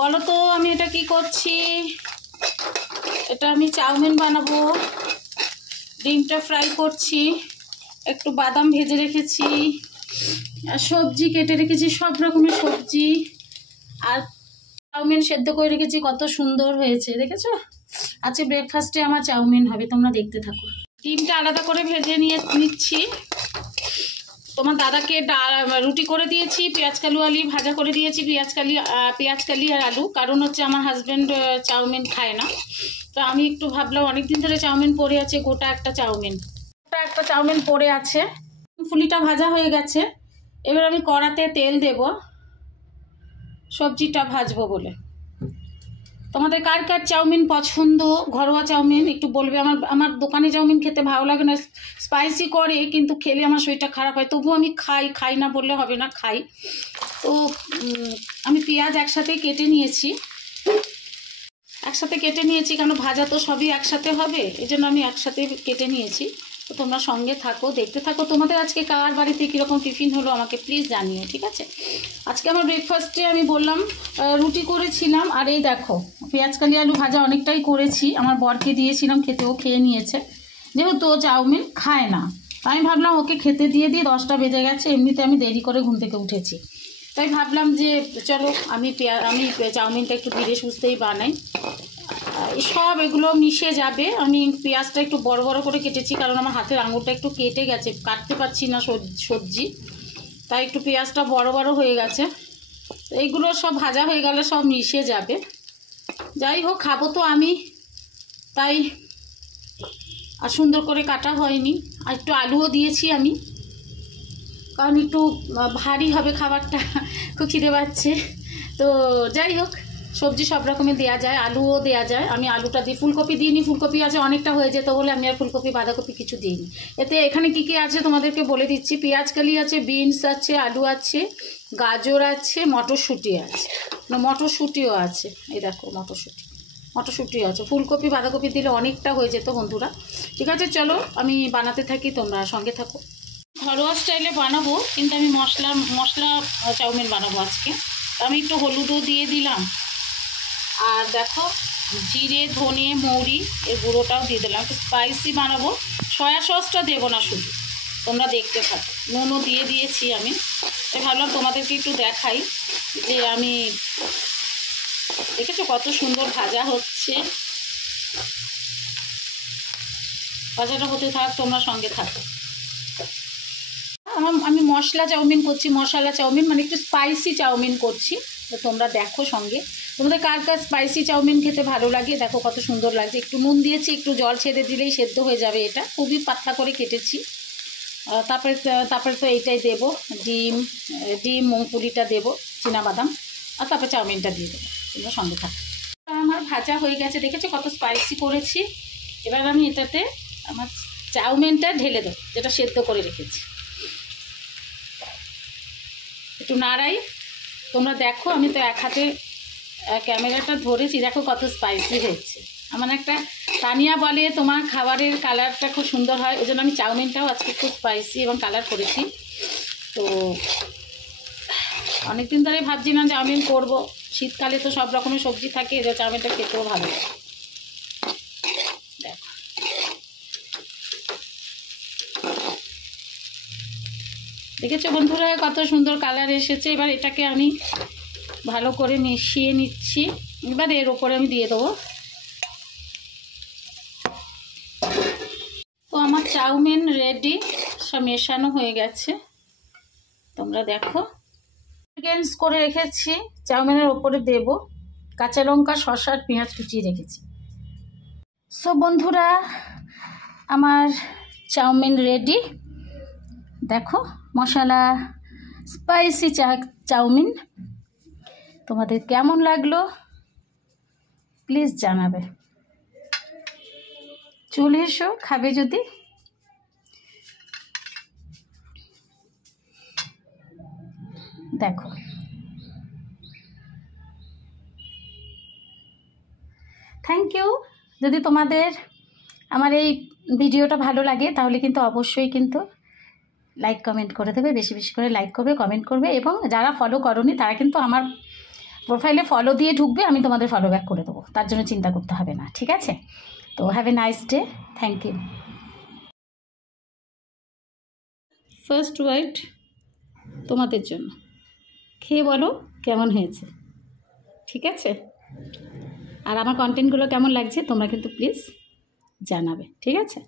বলো তো আমি এটা কি করছি? এটা আমি চাউমিন বানাবো। ডিমটা ফ্রাই করছি, একটু বাদাম ভেজে রেখেছি, আর সবজি কেটে রেখেছি, সব রকমের সবজি, আর চাউমিন সেদ্ধ করে রেখেছি। কত সুন্দর হয়েছে দেখেছো? আজকে ব্রেকফাস্টে আমার চাউমিন হবে, তোমরা দেখতে থাকো। ডিমটা আলাদা করে ভেজে নিচ্ছি। তোমার দাদাকে রুটি করে দিয়েছি, পেঁয়াজ কালু আলু ভাজা করে দিয়েছি, পেঁয়াজ কালি আর আলু। কারণ হচ্ছে আমার হাজব্যান্ড চাউমিন খায় না, তো আমি একটু ভাবলাম অনেকদিন ধরে চাউমিন পড়ে আছে, গোটা একটা চাউমিন পড়ে আছে। ফুলিটা ভাজা হয়ে গেছে, এবার আমি কড়াতে তেল দেব সবজিটা ভাজবো বলে। তোমাদের কার কার চাউমিন পছন্দ, ঘরোয়া চাউমিন, একটু বলবে। আমার দোকানে চাউমিন খেতে ভালো লাগে না, স্পাইসি করে, কিন্তু খেলে আমার শরীরটা খারাপ হয়। তবুও আমি খাই না বললে হবে না, খাই। তো আমি পেঁয়াজ একসাথে কেটে নিয়েছি, কারণ ভাজা তো সবই একসাথে হবে, এই জন্য আমি একসাথে কেটে নিয়েছি। তো তোমরা সঙ্গে থাকো, দেখতে থাকো। তোমাদের আজকে কার বাড়িতে কীরকম টিফিন হলো আমাকে প্লিজ জানিও, ঠিক আছে? আজকে আমার ব্রেকফাস্টে আমি বললাম রুটি করেছিলাম, আর এই দেখো পেঁয়াজ কালি আলু ভাজা অনেকটাই করেছি, আমার বরকে দিয়েছিলাম, খেতেও খেয়ে নিয়েছে। যেহেতু ও চাউমিন খায় না, আমি ভাবলাম ওকে খেতে দিয়ে 10টা বেজে গেছে, এমনিতে আমি দেরি করে ঘুম থেকে উঠেছি, তাই ভাবলাম যে চলো আমি চাউমিনটা একটু ধীরে সুস্থেই বানাই। সব এগুলো মিশে যাবে। আমি পেঁয়াজটা একটু বড় বড় করে কেটেছি, কারণ আমার হাতের আঙুলটা একটু কেটে গেছে, কাটতে পারছি না সবজি, তাই একটু পেঁয়াজটা বড় বড় হয়ে গেছে। এইগুলো সব ভাজা হয়ে গেলে সব মিশে যাবে। যাই হোক, খাবো তো আমি, তাই আর সুন্দর করে কাটা হয়নি। আর একটু আলুও দিয়েছি আমি, কারণ একটু ভারী হবে খাবারটা, খুব খিদে পাচ্ছে। তো যাই হোক, সবজি সব রকমের দেওয়া যায়, আলুও দেওয়া যায়। আমি আলুটা দিই, ফুলকপি দিইনি, ফুলকপি আছে অনেকটা হয়ে যেত বলে আমি আর ফুলকপি বাঁধাকপি কিছু দিইনি। এতে এখানে কী কী আছে তোমাদেরকে বলে দিচ্ছি। পেঁয়াজ কালি আছে, বিনস আছে, আলু আছে, গাজর আছে, মটরশুঁটিও আছে। এই দেখো মটরশুঁটিও আছে। ফুলকপি বাঁধাকপি দিলে অনেকটা হয়ে যেত বন্ধুরা। ঠিক আছে, চলো আমি বানাতে থাকি, তোমরা সঙ্গে থাকো। ঘরোয়া স্টাইলে বানাবো, কিন্তু আমি মশলা চাউমিন বানাবো আজকে। আমি একটু হলুদও দিয়ে দিলাম, আর দেখো জিরে, ধনে, মৌরি এর গুঁড়োটাও দিয়ে দিলাম। একটু স্পাইসি বানাবো, সয়া সসটা দেবো না, শুধু তোমরা দেখতে থাকো। নুনও দিয়ে দিয়েছি আমি। তাই ভাবলাম তোমাদেরকে একটু দেখাই যে আমি, দেখেছো কত সুন্দর ভাজা হচ্ছে। ভাজাটা হতে থাক, তোমরা সঙ্গে থাকো। আমি মশলা চাউমিন করছি, মশলা চাউমিন মানে একটু স্পাইসি চাউমিন করছি। তো তোমরা দেখো সঙ্গে। তোমাদের কার কার স্পাইসি চাউমিন খেতে ভালো লাগে, দেখো কত সুন্দর লাগছে। একটু নুন দিয়েছি, একটু জল ছেড়ে দিলেই সেদ্ধ হয়ে যাবে। এটা খুবই পাতলা করে কেটেছি। তারপরে তো এইটাই দেবো, ডিম মুংপুরিটা দেবো, চীনাবাদাম, আর তারপরে চাউমিনটা দিয়ে দেবো। তোমরা সঙ্গে থাকো। আমার ভাজা হয়ে গেছে, দেখেছো কত স্পাইসি করেছি। এবার আমি এটাতে আমার চাউমিনটা ঢেলে দেবো, যেটা সেদ্ধ করে রেখেছি। একটু নাড়াই, তোমরা দেখো। আমি তো এক হাতে ক্যামেরাটা ধরেছি, দেখো কত স্পাইসি হয়েছে। আমার একটা তানিয়া বলে তোমার খাবারের কালারটা খুব সুন্দর হয়, ওই জন্য আমি চাউমিনটাও আজকে খুব স্পাইসি এবং কালার করেছি। তো অনেকদিন ধরে ভাবছিলাম চাউমিন করবো, শীতকালে তো সব রকমের সবজি থাকে, যে চাউমিনটা খেতেও ভালো। দেখো দেখেছো বন্ধুরা কত সুন্দর কালার এসেছে। এবার এটাকে আমি ভালো করে মিশিয়ে নিচ্ছি। এবার এর ওপরে আমি দিয়ে দেবো। তো আমার চাউমিন রেডি, সব মেশানো হয়ে গেছে, তোমরা দেখো। ইনগ্রেডিয়েন্টস করে রেখেছি, চাউমিনের ওপরে দেব। কাঁচা লঙ্কা, শসা আর পেঁয়াজ কুচিয়ে রেখেছি। সো বন্ধুরা, আমার চাউমিন রেডি। দেখো মশলা স্পাইসি চাউমিন। তোমাদের কেমন লাগলো প্লিজ জানাবে। চলে এসো, খাবে যদি। দেখো থ্যাংক ইউ। যদি তোমাদের আমার এই ভিডিওটা ভালো লাগে তাহলে কিন্তু অবশ্যই কিন্তু লাইক কমেন্ট করে দেবে, বেশি বেশি করে লাইক করবে, কমেন্ট করবে। এবং যারা ফলো করোনি তারা কিন্তু আমার প্রোফাইলে ফলো দিয়ে ঢুকবে, আমি তোমাদের ফলো ব্যাক করে দেবো, তার জন্য চিন্তা করতে হবে না, ঠিক আছে? তো have a nice day, thank you. First ওয়াইট তোমাদের জন্য, খেয়ে বলো কেমন হয়েছে, ঠিক আছে? আর আমার কন্টেন্টগুলো কেমন লাগছে তোমরা কিন্তু প্লিজ জানাবে, ঠিক আছে?